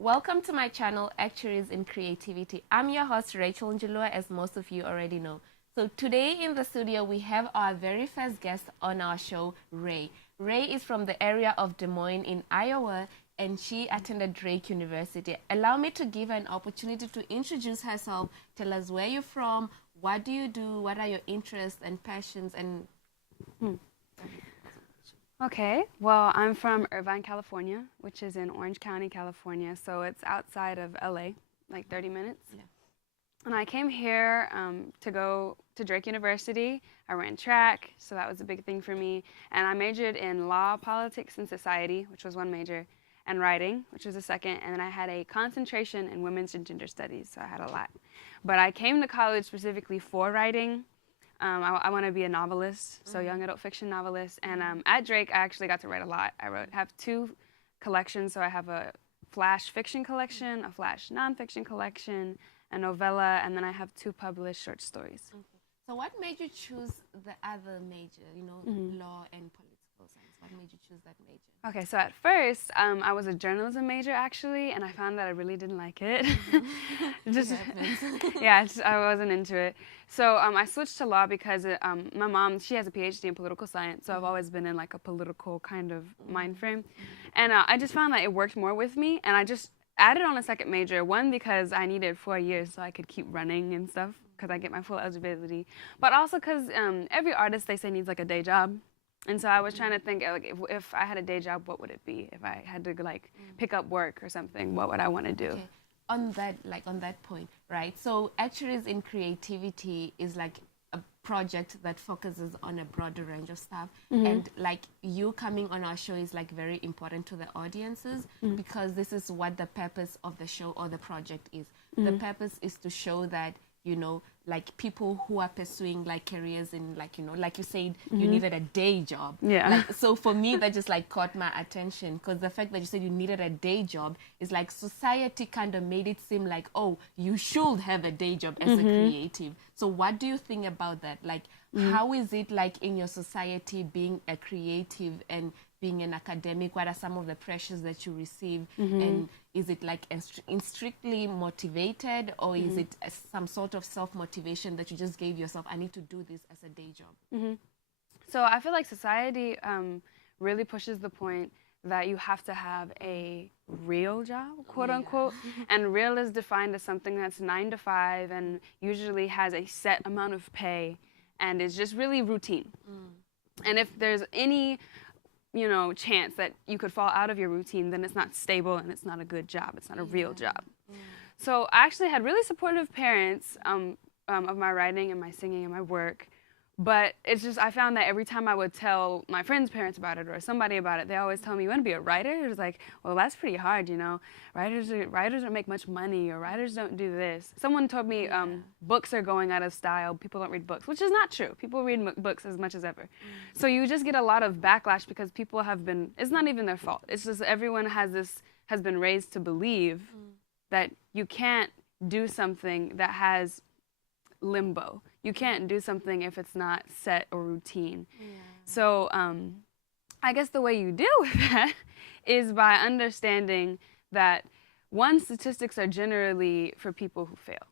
Welcome to my channel, Actuaries in Creativity. I'm your host, Rachel Njulua, as most of you already know. So today in the studio, we have our very first guest on our show, Rai. Rai is from the area of Des Moines in Iowa, and she attended Drake University. Allow me to give her an opportunity to introduce herself, tell us where you're from, what do you do, what are your interests and passions, and... Okay, well, I'm from Irvine, California, which is in Orange County, California, so it's outside of LA, like 30 minutes. Yeah. And I came here to go to Drake University. I ran track, so that was a big thing for me. And I majored in law, politics, and society, which was one major, and writing, which was a second. And then I had a concentration in women's and gender studies, so I had a lot. But I came to college specifically for writing. I want to be a novelist, so young adult fiction novelist. And at Drake, I actually got to write a lot. Have two collections, so I have a flash fiction collection, a flash nonfiction collection, a novella, and then I have two published short stories. Okay. So what made you choose the other major, law and political science? What made you choose that major? Okay, so at first, I was a journalism major actually, and I found that I really didn't like it. I wasn't into it. So I switched to law because my mom, she has a PhD in political science, so I've always been in like a political kind of mind frame. And I just found that it worked more with me, and I just added on a second major, one because I needed 4 years so I could keep running and stuff, because I get my full eligibility, but also because every artist, they say, needs like a day job. And so I was trying to think, like, if I had a day job, what would it be? If I had to like pick up work or something, what would I want to do? Okay. On that point, right? So Actuaries in Creativity is like a project that focuses on a broader range of stuff, and like you coming on our show is like very important to the audiences because this is what the purpose of the show or the project is. The purpose is to show that like people who are pursuing like careers in like you said, you needed a day job. Yeah. Like, so for me, that just like caught my attention because the fact that you said you needed a day job is like society kind of made it seem like, oh, you should have a day job as a creative. So what do you think about that? Like, how is it like in your society being a creative and being an academic? What are some of the pressures that you receive? And is it like strictly motivated, or is it some sort of self-motivation that you just gave yourself, I need to do this as a day job? So I feel like society really pushes the point that you have to have a real job, quote unquote. And real is defined as something that's 9 to 5 and usually has a set amount of pay and is just really routine. And if there's any chance that you could fall out of your routine, then it's not stable and it's not a good job. It's not a real job. So I actually had really supportive parents of my writing and my singing and my work. But it's just, I found that every time I would tell my friends' parents about it or somebody about it, they always tell me, you want to be a writer? It was like, well, that's pretty hard, Writers don't make much money, or writers don't do this. Someone told me books are going out of style. People don't read books, which is not true. People read books as much as ever. So you just get a lot of backlash because people have been, it's not even their fault. It's just everyone has been raised to believe that you can't do something that has limbo. You can't do something if it's not set or routine. So I guess the way you deal with that is by understanding that statistics are generally for people who fail.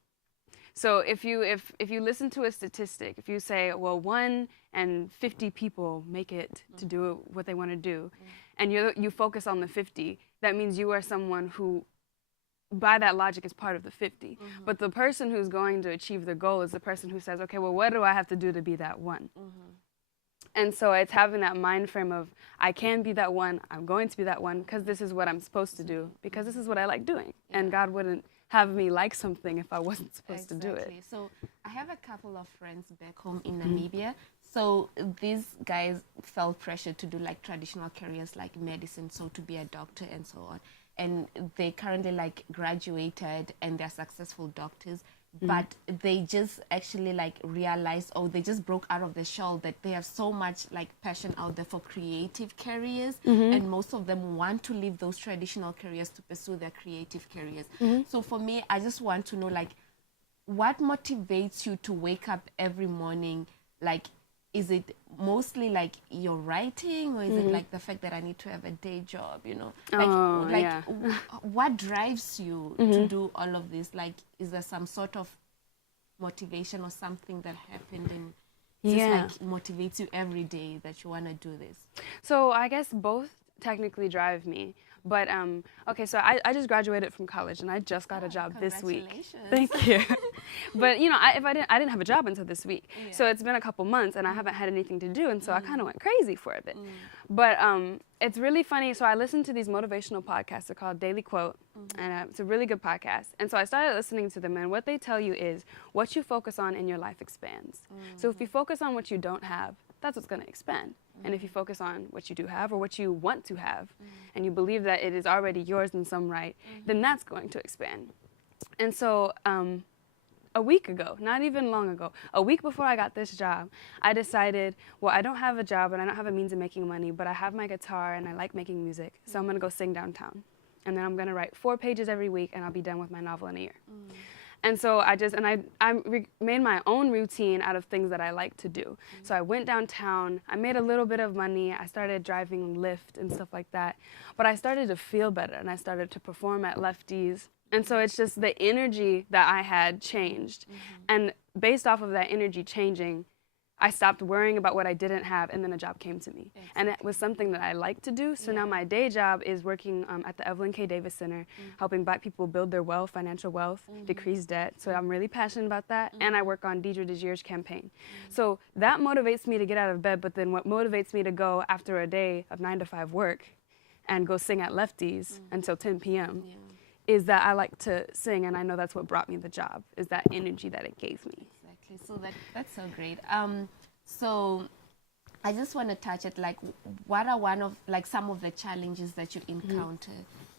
So if you listen to a statistic, if you say, well, 1 in 50 people make it to do what they want to do, and you focus on the 50, that means you are someone who, by that logic, is part of the 50. But the person who's going to achieve their goal is the person who says, okay, well, what do I have to do to be that 1? And so it's having that mind frame of, I can be that 1, I'm going to be that 1, because this is what I'm supposed to do, because this is what I like doing. And God wouldn't have me like something if I wasn't supposed to do it. So I have a couple of friends back home in Namibia. So these guys felt pressure to do like traditional careers like medicine, so to be a doctor and so on. And they currently like graduated and they're successful doctors, but they just actually like realized, they just broke out of the shell that they have so much like passion out there for creative careers, and most of them want to leave those traditional careers to pursue their creative careers. So for me, I just want to know, like, what motivates you to wake up every morning, like is it mostly like your writing, or is it like the fact that I need to have a day job, you know? Like what drives you to do all of this? Like, is there some sort of motivation or something that happened and just like motivates you every day that you want to do this? So I guess both technically drive me. But, okay, so I just graduated from college, and I just got a job this week. Thank you. But, you know, I didn't have a job until this week. Yeah. So it's been a couple months, and I haven't had anything to do, and so I kind of went crazy for a bit. But it's really funny. So I listen to these motivational podcasts. They're called Daily Quote, and it's a really good podcast. And so I started listening to them, and what they tell you is what you focus on in your life expands. So if you focus on what you don't have, that's what's going to expand. And if you focus on what you do have or what you want to have, and you believe that it is already yours in some right, then that's going to expand. And so a week ago, not even long ago, a week before I got this job, I decided, well, I don't have a job and I don't have a means of making money, but I have my guitar and I like making music, so I'm going to go sing downtown. And then I'm going to write 4 pages every week, and I'll be done with my novel in a year. And so I made my own routine out of things that I like to do. So I went downtown, I made a little bit of money, I started driving Lyft and stuff like that. But I started to feel better, and I started to perform at Lefties. And so it's just the energy that I had changed. And based off of that energy changing, I stopped worrying about what I didn't have, and then a job came to me. And it was something that I like to do. So now my day job is working at the Evelyn K. Davis Center, helping Black people build their wealth, financial wealth, decrease debt. So I'm really passionate about that. And I work on Deidre DeGiers' campaign. So that motivates me to get out of bed, but then what motivates me to go after a day of 9 to 5 work and go sing at Lefties until 10 p.m. is that I like to sing, and I know that's what brought me the job, is that energy that it gave me. Exactly. So that's so great. So I just want to touch it, like, what are some of the challenges that you encounter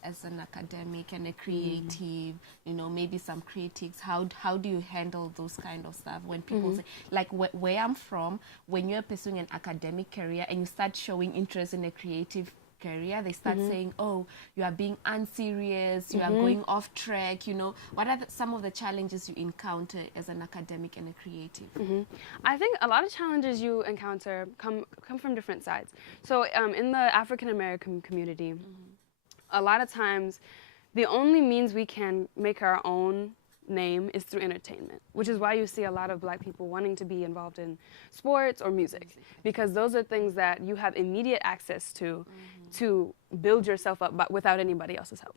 as an academic and a creative, you know, maybe some critics? How do you handle those kind of stuff when people say, like, where I'm from, when you're pursuing an academic career and you start showing interest in a creative career, they start saying, oh, you are being unserious, you are going off track, you know. What are some of the challenges you encounter as an academic and a creative? I think a lot of challenges you encounter come from different sides. So in the African American community, a lot of times the only means we can make our own name is through entertainment, which is why you see a lot of Black people wanting to be involved in sports or music, because those are things that you have immediate access to build yourself up, but without anybody else's help.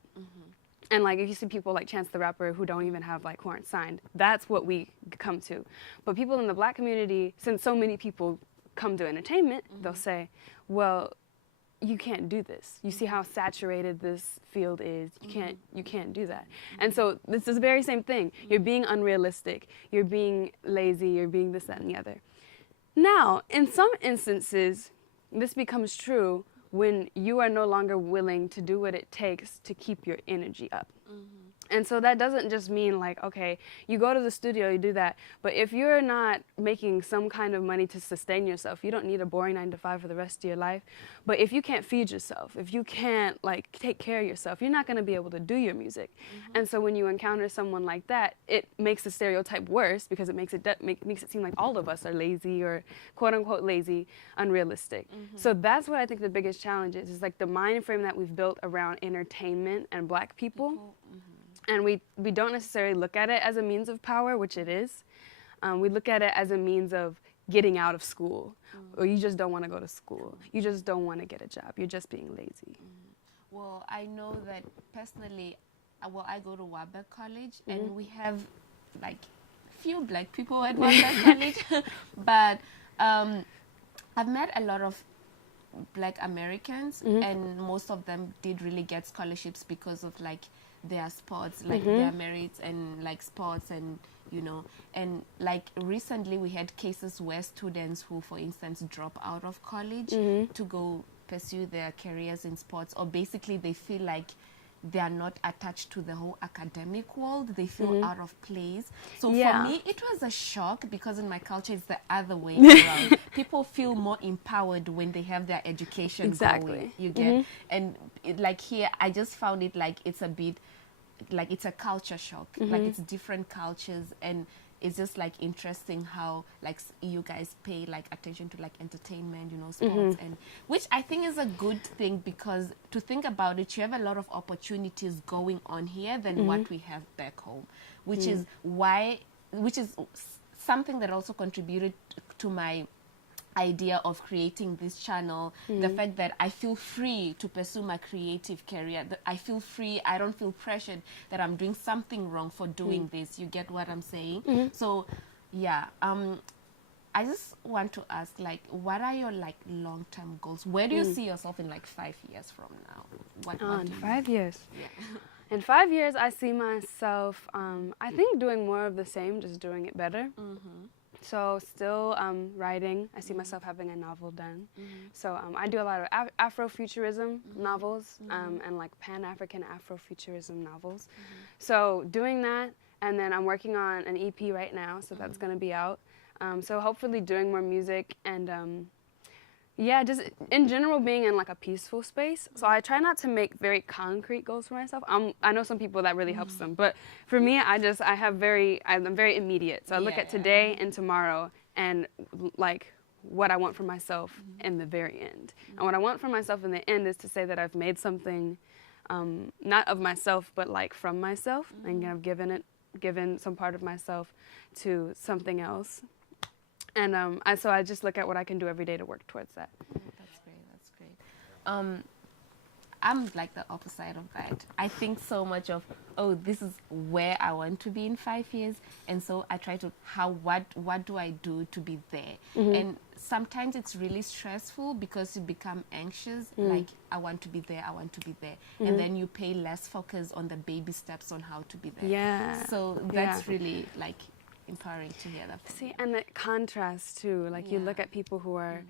And like, if you see people like Chance the Rapper who don't even have, like, who aren't signed, that's what we come to. But people in the Black community, since so many people come to entertainment, they'll say, well, you can't do this. You see how saturated this field is. You can't do that. And so this is the very same thing. You're being unrealistic. You're being lazy. You're being this, that, and the other. Now, in some instances, this becomes true when you are no longer willing to do what it takes to keep your energy up. And so that doesn't just mean like, okay, you go to the studio, you do that, but if you're not making some kind of money to sustain yourself, you don't need a boring 9 to 5 for the rest of your life. But if you can't feed yourself, if you can't like take care of yourself, you're not going to be able to do your music. And so when you encounter someone like that, it makes the stereotype worse, because it makes it seem like all of us are lazy, or quote unquote lazy, unrealistic. So that's what I think the biggest challenge is like the mind frame that we've built around entertainment and Black people. And we don't necessarily look at it as a means of power, which it is. We look at it as a means of getting out of school, or you just don't want to go to school. You just don't want to get a job. You're just being lazy. Well, I know that personally, I go to Warburg College, and we have like few Black people at Warburg College, but I've met a lot of Black Americans, and most of them did really get scholarships because of like their sports, like their merits and like sports, and you know, and like recently we had cases where students who, for instance, drop out of college to go pursue their careers in sports, or basically they feel like they are not attached to the whole academic world. They feel out of place. So for me, it was a shock, because in my culture, it's the other way around. People feel more empowered when they have their education going. You get? And like here, I just found it like it's a bit, like it's a culture shock. Like it's different cultures, and it's just like interesting how like you guys pay like attention to like entertainment, you know, sports, and which I think is a good thing, because to think about it, you have a lot of opportunities going on here than what we have back home, which is something that also contributed to my idea of creating this channel. The fact that I feel free to pursue my creative career, that I feel free, I don't feel pressured that I'm doing something wrong for doing this. You get what I'm saying? So yeah, I just want to ask, like, what are your like long-term goals? Where do you see yourself in like 5 years from now? What In do you 5 years. Yeah. In 5 years, I see myself, I think, doing more of the same, just doing it better. So still writing. I see myself having a novel done. So I do a lot of Afrofuturism novels and like Pan-African Afrofuturism novels. So doing that, and then I'm working on an EP right now, so that's going to be out. So hopefully doing more music and yeah, just in general being in like a peaceful space. So I try not to make very concrete goals for myself. I know some people that really helps them, but for me, I'm very immediate. So I look at today and tomorrow and like what I want for myself in the very end. And what I want for myself in the end is to say that I've made something, not of myself, but like from myself, and I've given some part of myself to something else. And so I just look at what I can do every day to work towards that. That's great. That's great. I'm like the opposite of that. I think so much of, oh, this is where I want to be in 5 years, and so I try to what do I do to be there? And sometimes it's really stressful because you become anxious. Like, I want to be there, I want to be there, and then you pay less focus on the baby steps on how to be there. Yeah. So that's really like empowering to hear that. See, and the contrast too, like you look at people who are,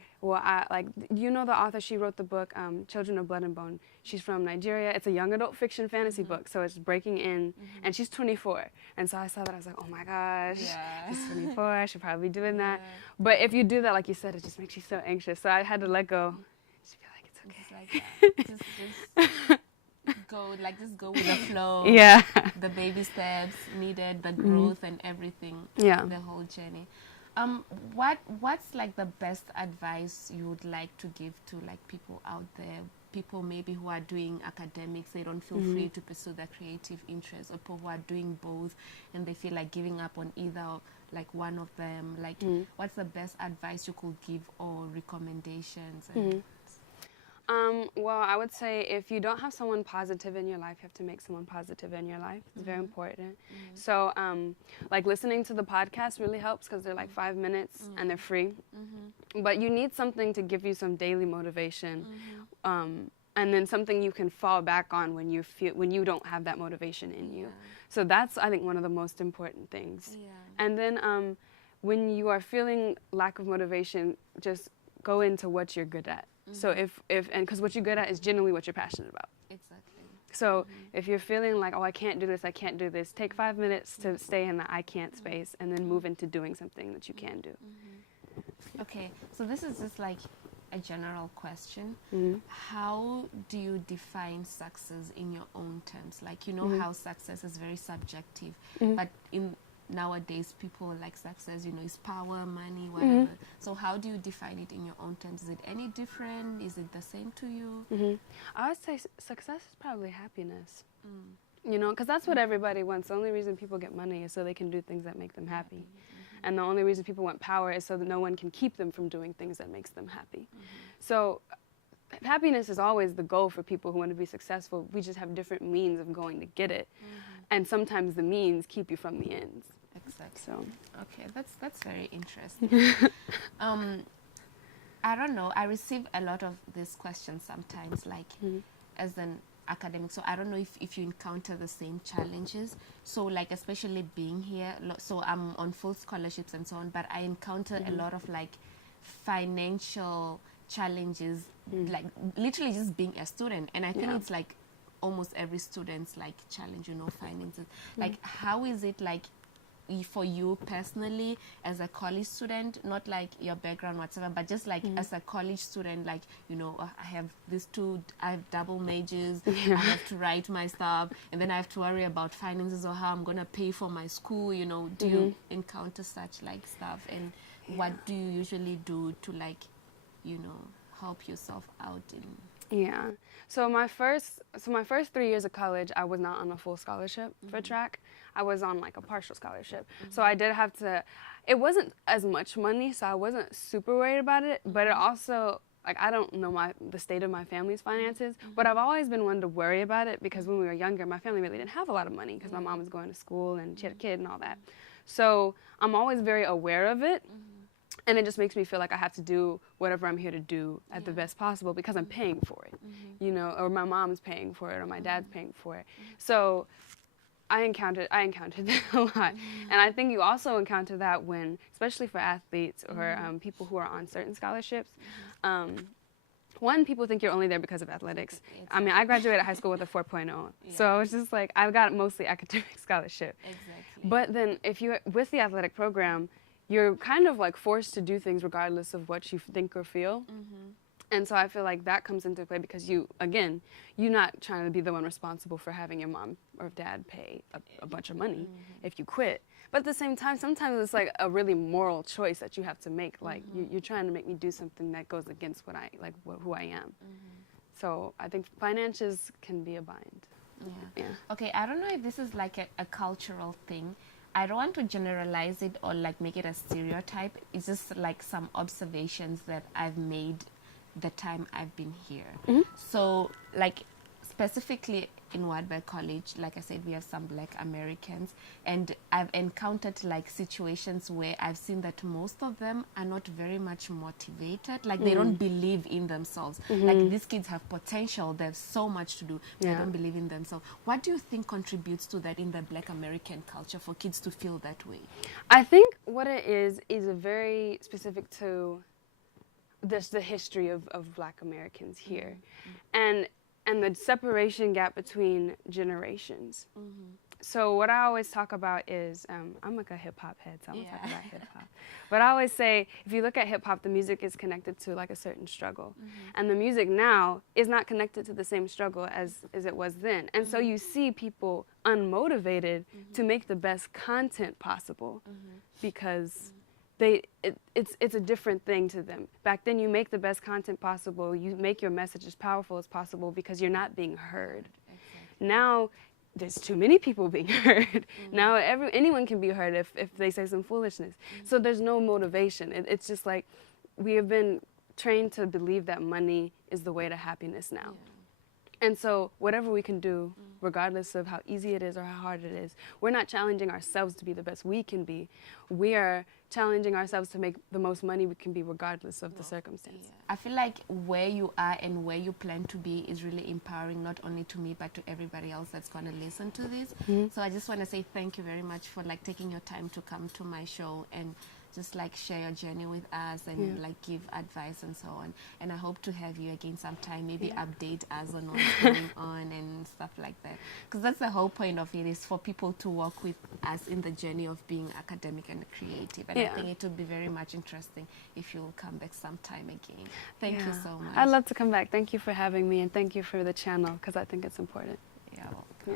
like, you know the author, she wrote the book, Children of Blood and Bone. She's from Nigeria. It's a young adult fiction fantasy book, so it's breaking in, and she's 24. And so I saw that, I was like, oh my gosh, she's 24, I should probably be doing that. But if you do that, like you said, it just makes you so anxious. So I had to let go. Just be like, it's okay. Just go with the flow. Yeah. The baby steps needed, the growth and everything. Yeah. The whole journey. What's like the best advice you would like to give to like people out there? People maybe who are doing academics, they don't feel free to pursue their creative interests, or people who are doing both and they feel like giving up on either like one of them. Like, what's the best advice you could give or recommendations? Well, I would say if you don't have someone positive in your life, you have to make someone positive in your life. It's very important. So, like listening to the podcast really helps because they're like 5 minutes and they're free. But you need something to give you some daily motivation, and then something you can fall back on when you don't have that motivation in you. So that's, I think, one of the most important things. And then when you are feeling lack of motivation, just go into what you're good at. So because what you're good at is genuinely what you're passionate about. Exactly. So if you're feeling like, oh, I can't do this, take 5 minutes to stay in the I can't space and then move into doing something that you can do. Okay, so this is just like a general question. How do you define success in your own terms? Like, you know how success is very subjective, but nowadays people like success, you know, is power, money, whatever. So how do you define it in your own terms? Is it any different? Is it the same to you? I would say success is probably happiness. You know, because that's what everybody wants. The only reason people get money is so they can do things that make them happy. And the only reason people want power is so that no one can keep them from doing things that makes them happy. So happiness is always the goal for people who want to be successful. We just have different means of going to get it. And sometimes the means keep you from the ends. Exactly. So, okay, that's very interesting. I don't know. I receive a lot of these questions sometimes, like as an academic. So I don't know if you encounter the same challenges. So like, especially being here. So I'm on full scholarships and so on, but I encounter a lot of like financial challenges, like literally just being a student. And I think it's like almost every student's like challenge, you know, finances. Like, how is it like for you personally as a college student, not like your background whatsoever, but just like as a college student, like, you know, I have I have double majors, I have to write my stuff, and then I have to worry about finances or how I'm gonna pay for my school, you know. Do you encounter such like stuff, and what do you usually do to, like, you know, help yourself out in? Yeah. So my first 3 years of college, I was not on a full scholarship for track. I was on like a partial scholarship. So I did have to, it wasn't as much money, so I wasn't super worried about it, but it also, like, I don't know the state of my family's finances, but I've always been one to worry about it, because when we were younger, my family really didn't have a lot of money because my mom was going to school and she had a kid and all that. So I'm always very aware of it. And it just makes me feel like I have to do whatever I'm here to do at the best possible, because I'm paying for it, you know, or my mom's paying for it, or my dad's paying for it. So I encountered that a lot. And I think you also encounter that when, especially for athletes or people who are on certain scholarships, one, people think you're only there because of athletics. I mean, I graduated high school with a 4.0, so it's just like, I've got mostly academic scholarship. Exactly. But then if you're with the athletic program, you're kind of like forced to do things regardless of what you think or feel. And so I feel like that comes into play, because you're not trying to be the one responsible for having your mom or dad pay a bunch of money if you quit. But at the same time, sometimes it's like a really moral choice that you have to make. Like, you're trying to make me do something that goes against who I am. So I think finances can be a bind. Yeah. Okay, I don't know if this is like a cultural thing. I don't want to generalize it or like make it a stereotype. It's just like some observations that I've made the time I've been here. So, like, specifically in Wartburg College, like I said, we have some Black Americans, and I've encountered like situations where I've seen that most of them are not very much motivated. Like, they don't believe in themselves. Like, these kids have potential, they have so much to do, but they don't believe in themselves. What do you think contributes to that in the Black American culture for kids to feel that way? I think what it is a very specific to the history of Black Americans here, and the separation gap between generations. So what I always talk about is, I'm like a hip-hop head, so I'm going to talk about hip-hop. But I always say, if you look at hip-hop, the music is connected to like a certain struggle. And the music now is not connected to the same struggle as it was then. And so you see people unmotivated to make the best content possible, because it's a different thing to them. Back then, you make the best content possible, you make your message as powerful as possible, because you're not being heard. Now, there's too many people being heard. Now anyone can be heard if they say some foolishness. So there's no motivation. It's just like, we have been trained to believe that money is the way to happiness now. And so whatever we can do, regardless of how easy it is or how hard it is, we're not challenging ourselves to be the best we can be. We are challenging ourselves to make the most money we can be, regardless of the circumstance. I feel like where you are and where you plan to be is really empowering, not only to me, but to everybody else that's going to listen to this. So I just want to say thank you very much for like taking your time to come to my show and just like share your journey with us and like give advice and so on. And I hope to have you again sometime, maybe update us on what's going on and stuff like that. Because that's the whole point of it, is for people to walk with us in the journey of being academic and creative. And I think it would be very much interesting if you'll come back sometime again. Thank you so much. I'd love to come back. Thank you for having me, and thank you for the channel, because I think it's important. Yeah. Yeah.